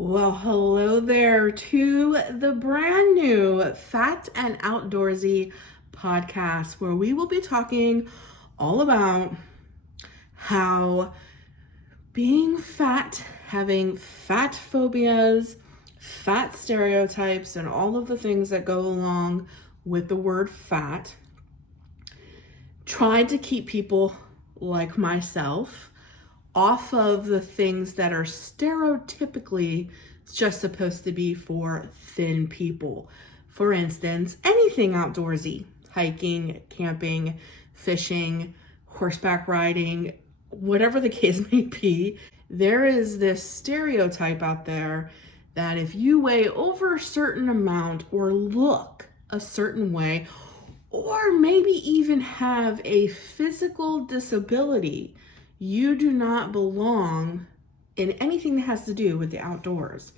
Well, hello there to the brand new Fat and Outdoorsy podcast, where we will be talking all about how being fat, having fat phobias, fat stereotypes, and all of the things that go along with the word fat, tried to keep people like myself off of the things that are stereotypically just supposed to be for thin people. For instance, anything outdoorsy, hiking, camping, fishing, horseback riding, whatever the case may be, there is this stereotype out there that if you weigh over a certain amount or look a certain way, or maybe even have a physical disability, you do not belong in anything that has to do with the outdoors.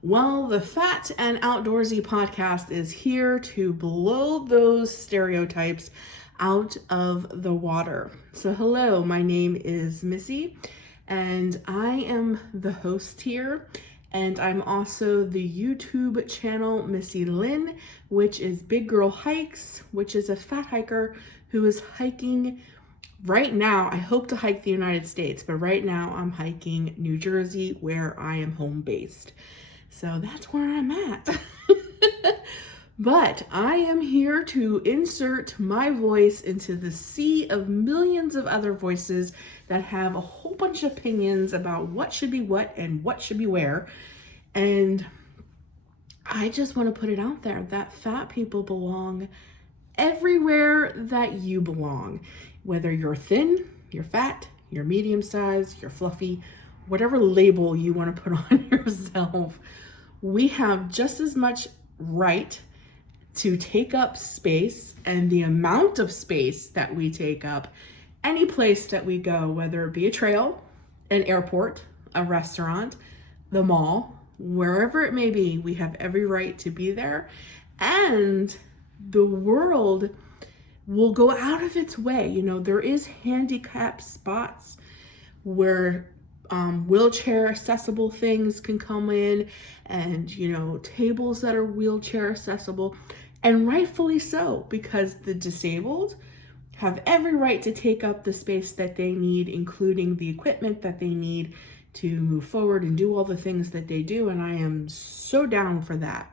Well, the Fat and Outdoorsy podcast is here to blow those stereotypes out of the water. So hello, my name is Missy, and I am the host here. And I'm also the YouTube channel Missy Lynn, which is Big Girl Hikes, which is a fat hiker who is hiking right now. I hope to hike the United States, but right now I'm hiking New Jersey, where I am home based. So that's where I'm at. But I am here to insert my voice into the sea of millions of other voices that have a whole bunch of opinions about what should be what and what should be where. And I just want to put it out there that fat people belong everywhere that you belong. Whether you're thin, you're fat, you're medium size, you're fluffy, whatever label you want to put on yourself, we have just as much right to take up space, and the amount of space that we take up any place that we go, whether it be a trail, an airport, a restaurant, the mall, wherever it may be, we have every right to be there. And the world will go out of its way. You know, there is handicap spots where wheelchair accessible things can come in, and tables that are wheelchair accessible, and rightfully so, because the disabled have every right to take up the space that they need, including the equipment that they need to move forward and do all the things that they do, and I am so down for that.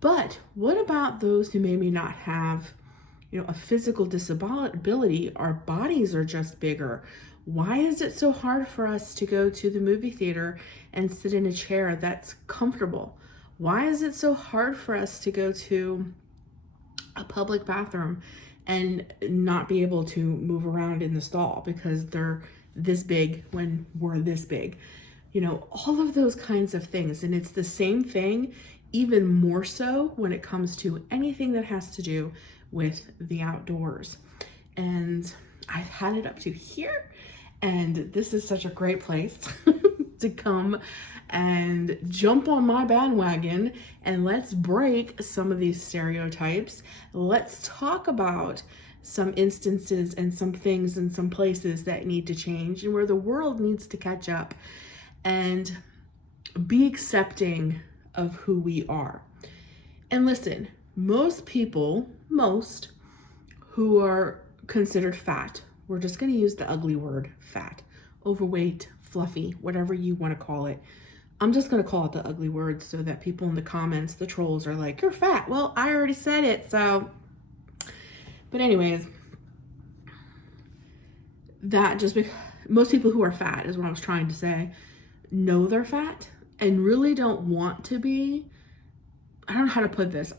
But what about those who maybe not have a physical disability? Our bodies are just bigger. Why is it so hard for us to go to the movie theater and sit in a chair that's comfortable? Why is it so hard for us to go to a public bathroom and not be able to move around in the stall because they're this big when we're this big? All of those kinds of things. And it's the same thing, even more so when it comes to anything that has to do with the outdoors. And I've had it up to here, and this is such a great place to come and jump on my bandwagon, and let's break some of these stereotypes. Let's talk about some instances and some things and some places that need to change and where the world needs to catch up, and be accepting of who we are. And listen, most people who are considered fat, we're just going to use the ugly word fat, overweight, fluffy, whatever you want to call it. I'm just going to call it the ugly word so that people in the comments, the trolls, are like, you're fat. Well, I already said it. So, but anyways, most people who are fat, is what I was trying to say, know they're fat and really don't want to be. I don't know how to put this.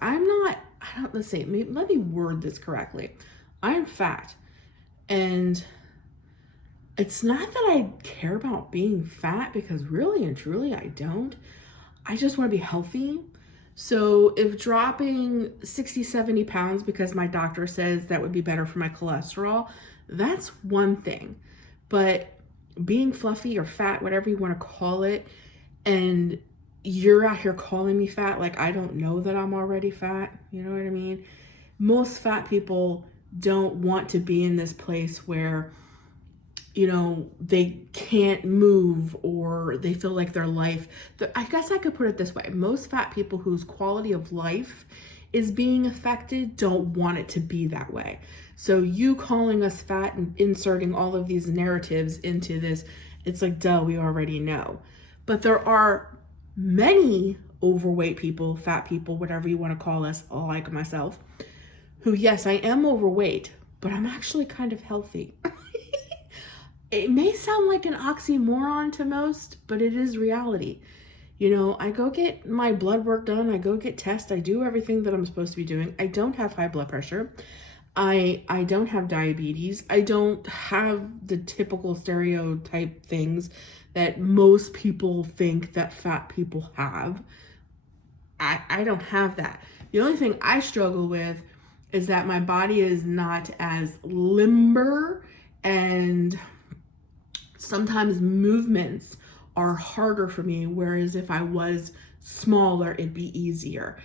Let's see, let me word this correctly. I'm fat, and it's not that I care about being fat, because really and truly I don't. I just want to be healthy. So if dropping 60, 70 pounds because my doctor says that would be better for my cholesterol, that's one thing. But being fluffy or fat, whatever you want to call it, and you're out here calling me fat, like I don't know that I'm already fat. You know what I mean? Most fat people don't want to be in this place where they can't move, or they feel like their life, I guess I could put it this way. Most fat people whose quality of life is being affected don't want it to be that way. So you calling us fat and inserting all of these narratives into this, it's like, duh, we already know. But there are many overweight people, fat people, whatever you want to call us, like myself, who, yes, I am overweight, but I'm actually kind of healthy. It may sound like an oxymoron to most, but it is reality. I go get my blood work done. I go get tests. I do everything that I'm supposed to be doing. I don't have high blood pressure. I don't have diabetes. I don't have the typical stereotype things that most people think that fat people have. I don't have that. The only thing I struggle with is that my body is not as limber, and sometimes movements are harder for me, whereas if I was smaller, it'd be easier.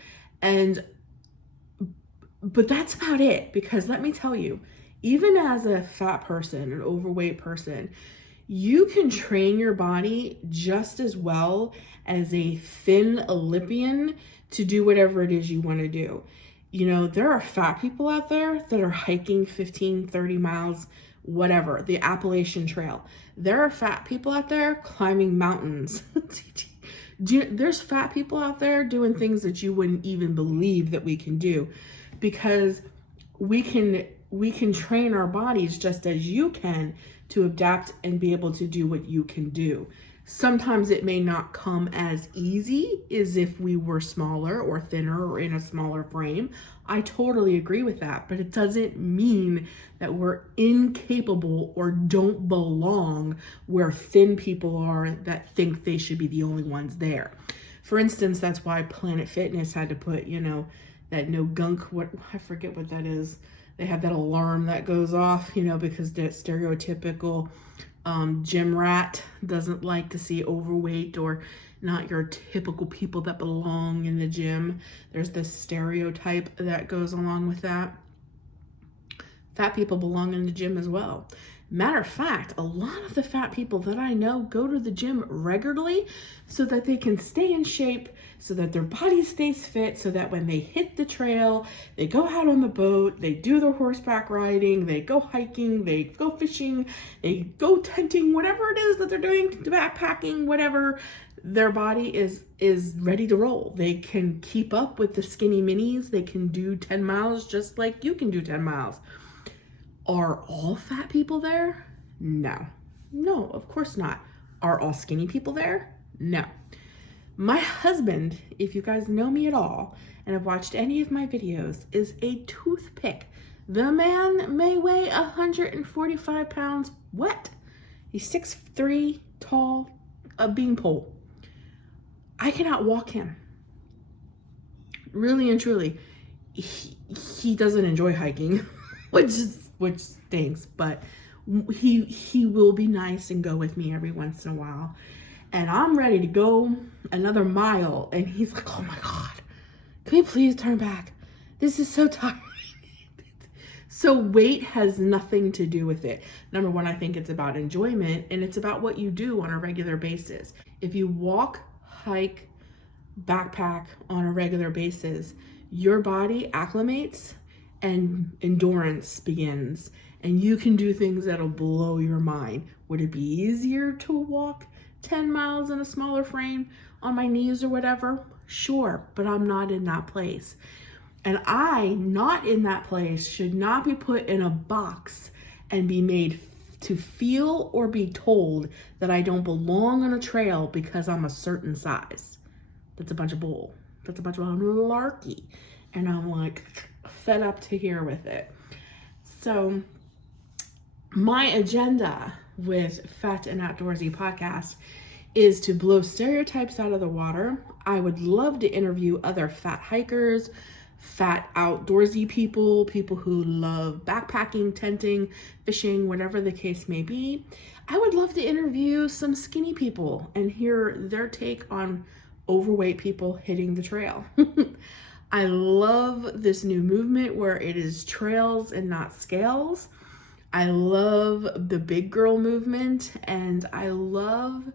But that's about it, because let me tell you, even as a fat person, an overweight person, you can train your body just as well as a thin Olympian to do whatever it is you want to do. There are fat people out there that are hiking 15, 30 miles, whatever, the Appalachian Trail. There are fat people out there climbing mountains. There's fat people out there doing things that you wouldn't even believe that we can do, because we can train our bodies just as you can to adapt and be able to do what you can do. Sometimes it may not come as easy as if we were smaller or thinner or in a smaller frame. I totally agree with that, but it doesn't mean that we're incapable or don't belong where thin people are that think they should be the only ones there. For instance, that's why Planet Fitness had to put, that no gunk, I forget what that is. They have that alarm that goes off, because that stereotypical gym rat doesn't like to see overweight or not your typical people that belong in the gym. There's this stereotype that goes along with that. Fat people belong in the gym as well. Matter of fact, a lot of the fat people that I know go to the gym regularly so that they can stay in shape, so that their body stays fit, so that when they hit the trail, they go out on the boat, they do their horseback riding, they go hiking, they go fishing, they go tenting, whatever it is that they're doing, backpacking, whatever, their body is ready to roll. They can keep up with the skinny minis. They can do 10 miles just like you can do 10 miles. Are all fat people there? No, of course not. Are all skinny people there? No. My husband, if you guys know me at all and have watched any of my videos, is a toothpick. The man may weigh 145 pounds wet. He's 6'3", tall, a beanpole. I cannot walk him. Really and truly, he doesn't enjoy hiking, which stinks, but he will be nice and go with me every once in a while. And I'm ready to go another mile, and he's like, oh my God, can we please turn back? This is so tiring. So weight has nothing to do with it. Number one, I think it's about enjoyment, and it's about what you do on a regular basis. If you walk, hike, backpack on a regular basis, your body acclimates and endurance begins, and you can do things that'll blow your mind. Would it be easier to walk 10 miles in a smaller frame on my knees or whatever? Sure, but I'm not in that place. And I, not in that place, should not be put in a box and be made to feel or be told that I don't belong on a trail because I'm a certain size. That's a bunch of bull. That's a bunch of malarkey. And I'm like fed up to here with it. So my agenda with Fat and Outdoorsy podcast is to blow stereotypes out of the water. I would love to interview other fat hikers, fat outdoorsy people who love backpacking, tenting, fishing, whatever the case may be. I would love to interview some skinny people and hear their take on overweight people hitting the trail. I love this new movement where it is trails and not scales. I love the big girl movement, and I love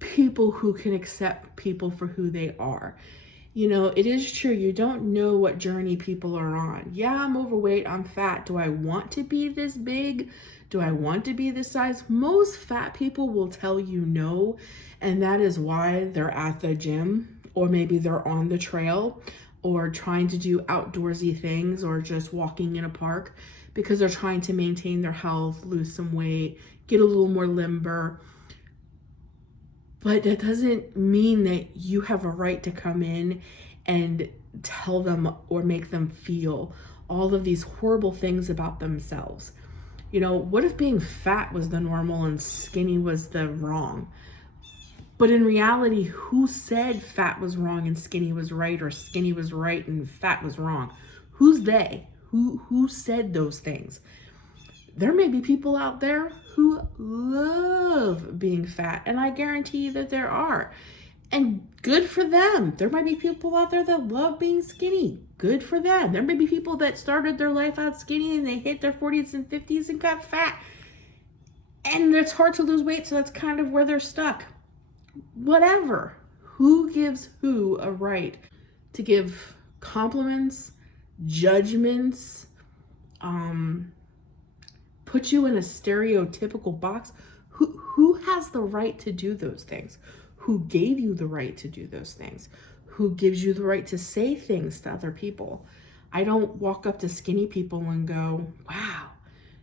people who can accept people for who they are. You know, it is true, you don't know what journey people are on. Yeah, I'm overweight, I'm fat. Do I want to be this big? Do I want to be this size? Most fat people will tell you no, and that is why they're at the gym, or maybe they're on the trail, or trying to do outdoorsy things, or just walking in a park, because they're trying to maintain their health, lose some weight, get a little more limber. But that doesn't mean that you have a right to come in and tell them or make them feel all of these horrible things about themselves. You know, what if being fat was the normal and skinny was the wrong? But in reality, who said fat was wrong and skinny was right, or skinny was right and fat was wrong? Who's they? Who said those things? There may be people out there who love being fat, and I guarantee you that there are. And good for them. There might be people out there that love being skinny. Good for them. There may be people that started their life out skinny and they hit their 40s and 50s and got fat. And it's hard to lose weight, so that's kind of where they're stuck. Whatever. Who gives who a right to give compliments, judgments, put you in a stereotypical box? Who has the right to do those things? Who gave you the right to do those things? Who gives you the right to say things to other people? I don't walk up to skinny people and go, wow,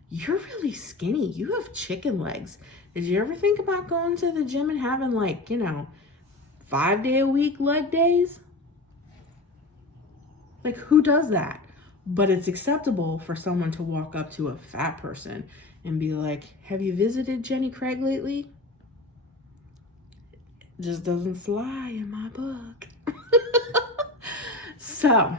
you're really skinny. You have chicken legs. Did you ever think about going to the gym and having 5-day-a-week leg days? Like, who does that? But it's acceptable for someone to walk up to a fat person and be like, have you visited Jenny Craig lately? It just doesn't fly in my book. So,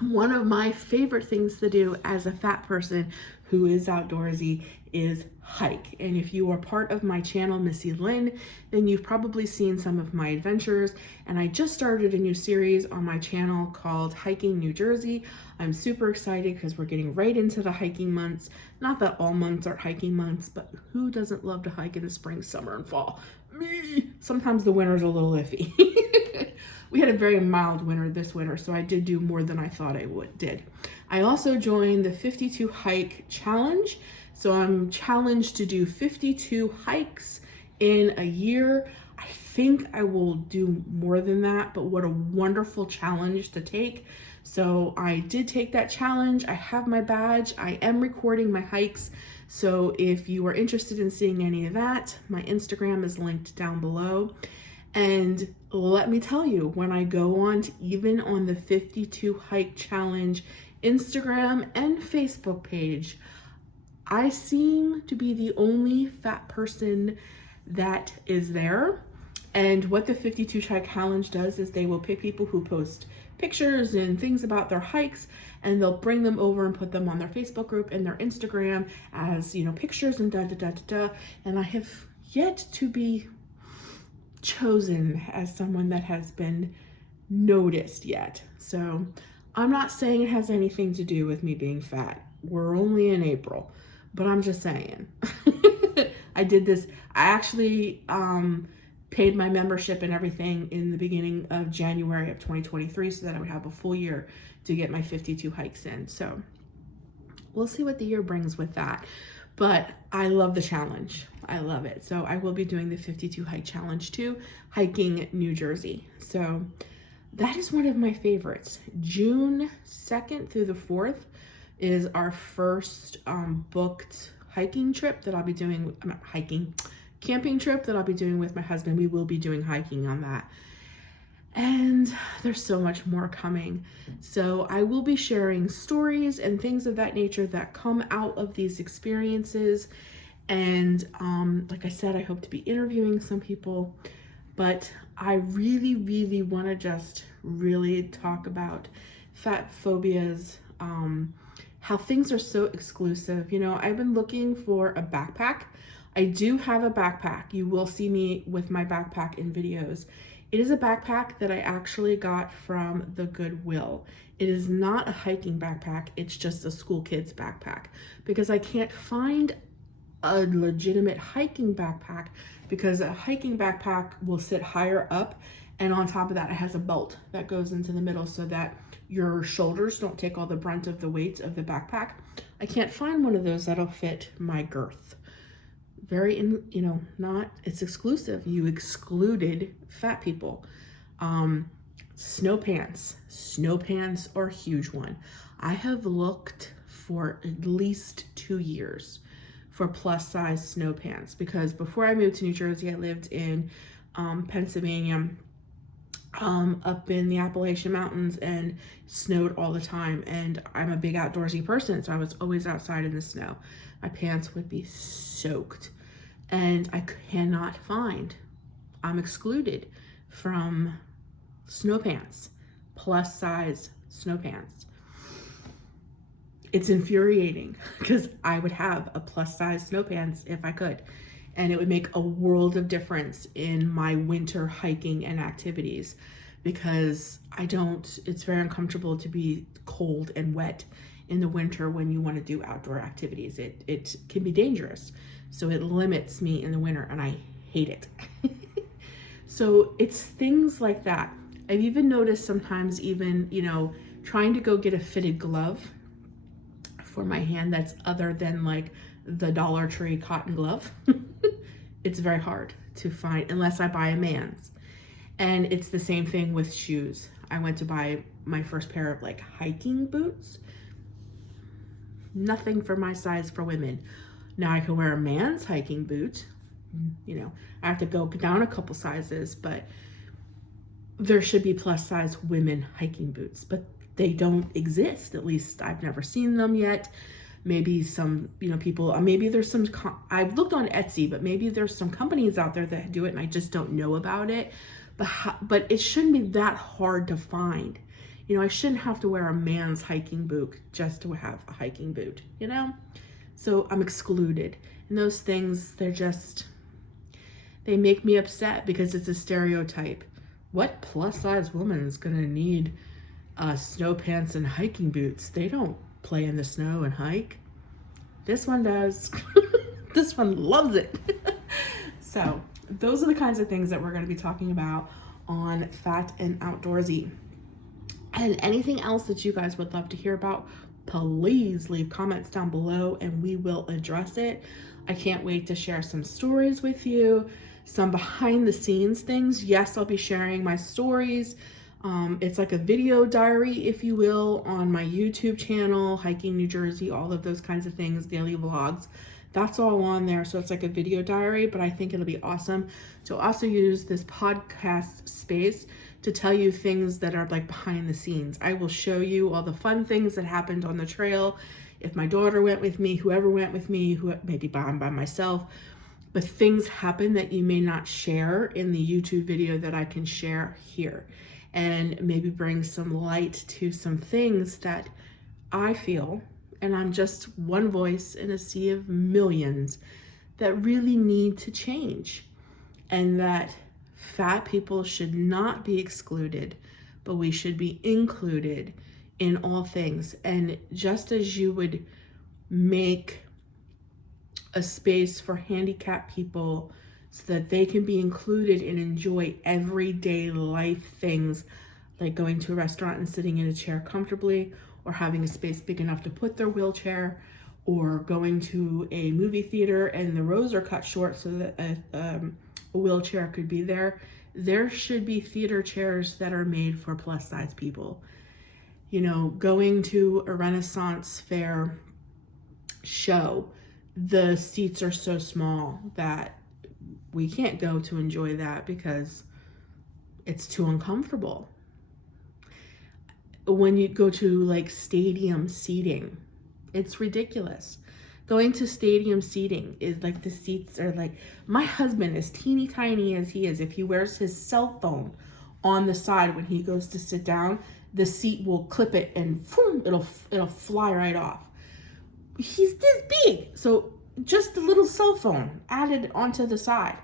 one of my favorite things to do as a fat person who is outdoorsy is hike. And if you are part of my channel, Missy Lynn, then you've probably seen some of my adventures. And I just started a new series on my channel called Hiking New Jersey. I'm super excited because we're getting right into the hiking months. Not that all months are hiking months, but who doesn't love to hike in the spring, summer, and fall? Me. Sometimes the winter's a little iffy. We had a very mild winter this winter, so I did do more than I thought I did. I also joined the 52 hike challenge. So I'm challenged to do 52 hikes in a year. I think I will do more than that, but what a wonderful challenge to take. So I did take that challenge. I have my badge. I am recording my hikes. So if you are interested in seeing any of that, my Instagram is linked down below. And let me tell you, when I go on to, even on the 52 hike challenge Instagram and Facebook page, I seem to be the only fat person that is there. And what the 52 hike challenge does is they will pick people who post pictures and things about their hikes, and they'll bring them over and put them on their Facebook group and their Instagram as, pictures and da. And I have yet to be chosen as someone that has been noticed yet. So I'm not saying it has anything to do with me being fat. We're only in April, but I'm just saying. I did this. I actually paid my membership and everything in the beginning of January of 2023 so that I would have a full year to get my 52 hikes in. So we'll see what the year brings with that. But I love the challenge. I love it. So I will be doing the 52 hike challenge too, hiking New Jersey. So that is one of my favorites. June 2nd through the 4th is our first booked hiking trip that I'll be doing, camping trip that I'll be doing with my husband. We will be doing hiking on that. And there's so much more coming. So I will be sharing stories and things of that nature that come out of these experiences. And like I said, I hope to be interviewing some people, but I really, really want to just really talk about fat phobias, how things are so exclusive. I've been looking for a backpack. I do have a backpack. You will see me with my backpack in videos. It is a backpack that I actually got from the Goodwill. It is not a hiking backpack. It's just a school kid's backpack because I can't find a legitimate hiking backpack because a hiking backpack will sit higher up, and on top of that it has a belt that goes into the middle so that your shoulders don't take all the brunt of the weight of the backpack. I can't find one of those that'll fit my girth. It's exclusive. You excluded fat people. Snow pants. Snow pants are a huge one. I have looked for at least 2 years for plus size snow pants because before I moved to New Jersey, I lived in Pennsylvania, up in the Appalachian Mountains, and snowed all the time. And I'm a big outdoorsy person, so I was always outside in the snow. My pants would be soaked, and I cannot find. I'm excluded from snow pants, plus size snow pants. It's infuriating because I would have a plus size snow pants if I could, and it would make a world of difference in my winter hiking and activities because it's very uncomfortable to be cold and wet in the winter when you want to do outdoor activities. It can be dangerous. So it limits me in the winter and I hate it. So it's things like that. I've even noticed sometimes trying to go get a fitted glove for my hand that's other than like the Dollar Tree cotton glove. It's very hard to find unless I buy a man's. And it's the same thing with shoes. I went to buy my first pair of like hiking boots. Nothing for my size for women. Now I can wear a man's hiking boot. I have to go down a couple sizes, but there should be plus size women hiking boots, but they don't exist. At least I've never seen them yet. Maybe some, people, maybe there's some, I've looked on Etsy, but maybe there's some companies out there that do it and I just don't know about it. But it shouldn't be that hard to find. I shouldn't have to wear a man's hiking boot just to have a hiking boot, So I'm excluded. And those things, they make me upset because it's a stereotype. What plus size woman is gonna need snow pants and hiking boots? They don't play in the snow and hike. This one does. This one loves it. So those are the kinds of things that we're going to be talking about on Fat and Outdoorsy. And anything else that you guys would love to hear about, please leave comments down below and we will address it. I can't wait to share some stories with you, some behind the scenes things. Yes, I'll be sharing my stories. It's like a video diary, if you will, on my YouTube channel, Hiking New Jersey, all of those kinds of things, daily vlogs. That's all on there. So it's like a video diary, but I think it'll be awesome to also use this podcast space to tell you things that are like behind the scenes. I will show you all the fun things that happened on the trail. If my daughter went with me, whoever went with me, maybe I'm by myself, but things happen that you may not share in the YouTube video that I can share here. And maybe bring some light to some things that I feel, and I'm just one voice in a sea of millions that really need to change, and that fat people should not be excluded, but we should be included in all things. And just as you would make a space for handicapped people so that they can be included and enjoy everyday life things like going to a restaurant and sitting in a chair comfortably, or having a space big enough to put their wheelchair, or going to a movie theater and the rows are cut short so that a wheelchair could be there. There should be theater chairs that are made for plus size people. Going to a Renaissance fair show, the seats are so small that we can't go to enjoy that because it's too uncomfortable. When you go to like stadium seating, it's ridiculous. Going to stadium seating is like the seats are like, my husband, as teeny tiny as he is, if he wears his cell phone on the side when he goes to sit down, the seat will clip it and boom, it'll fly right off. He's this big. So just a little cell phone added onto the side,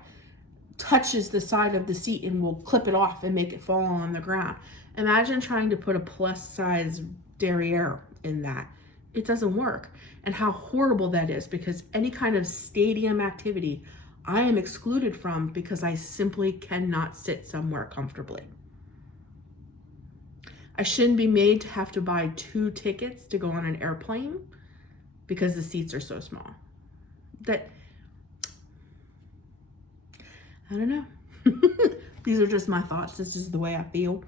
touches the side of the seat and will clip it off and make it fall on the ground. Imagine trying to put a plus size derriere in that. It doesn't work. And how horrible that is, because any kind of stadium activity I am excluded from because I simply cannot sit somewhere comfortably. I shouldn't be made to have to buy 2 tickets to go on an airplane because the seats are so small. That, I don't know. These are just my thoughts. This is the way I feel.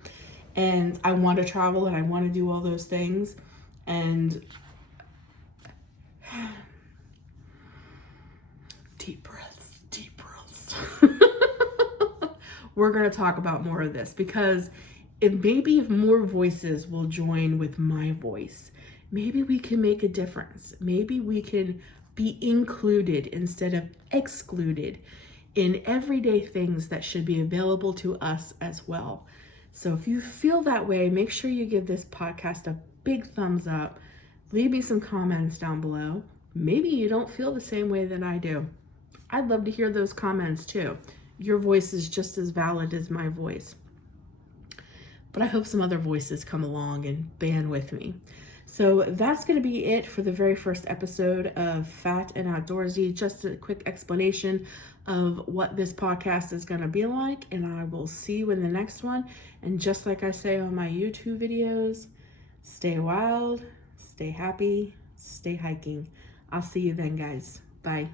And I want to travel and I want to do all those things. And deep breaths, deep breaths. We're going to talk about more of this, because if more voices will join with my voice, maybe we can make a difference. Maybe we can be included instead of excluded in everyday things that should be available to us as well. So if you feel that way, make sure you give this podcast a big thumbs up. Leave me some comments down below. Maybe you don't feel the same way that I do. I'd love to hear those comments too. Your voice is just as valid as my voice. But I hope some other voices come along and band with me. So that's going to be it for the very first episode of Fat and Outdoorsy. Just a quick explanation of what this podcast is going to be like, and I will see you in the next one. And just like I say on my YouTube videos, stay wild, stay happy, stay hiking. I'll see you then, guys. Bye.